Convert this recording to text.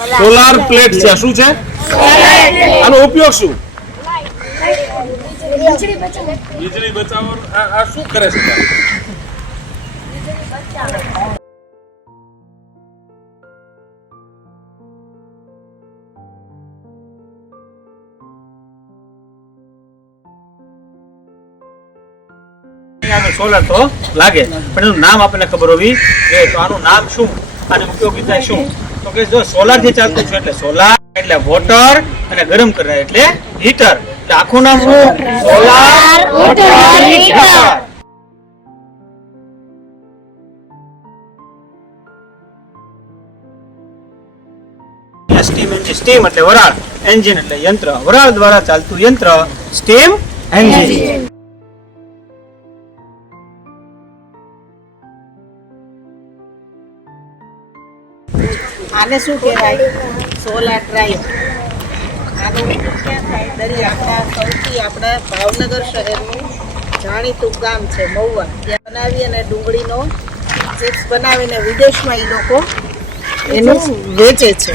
solar plate છે શું છે આનો ઉપયોગ શું વીજળી બચાવવા આ શું કરે છે સોલર તો લાગે પણ એનું નામ આપણને ખબર હોવી જોઈએ તો આનું નામ શું અને ઉપયોગિતા શું તો કે જો સોલાર થી ચાલતું છે એટલે સોલાર એટલે વોટર અને ગરમ કરે એટલે હીટર એટલે આખું નામ શું solar water heater steam engine steam એટલે વરાળ એન્જિન એટલે યંત્ર વરાળ દ્વારા ચાલતું યંત્ર સ્ટીમ એન્જિન આને શું કહેવાય સોલાર ડ્રાઈવ આનું ક્યાં થાય દરિયા સૌથી આપણા ભાવનગર શહેરનું જાણીતું ગામ છે મહુવા ત્યાં બનાવી અને ડુંગળીનો ચિપ્સ બનાવીને વિદેશમાં એ લોકો એનું વેચે છે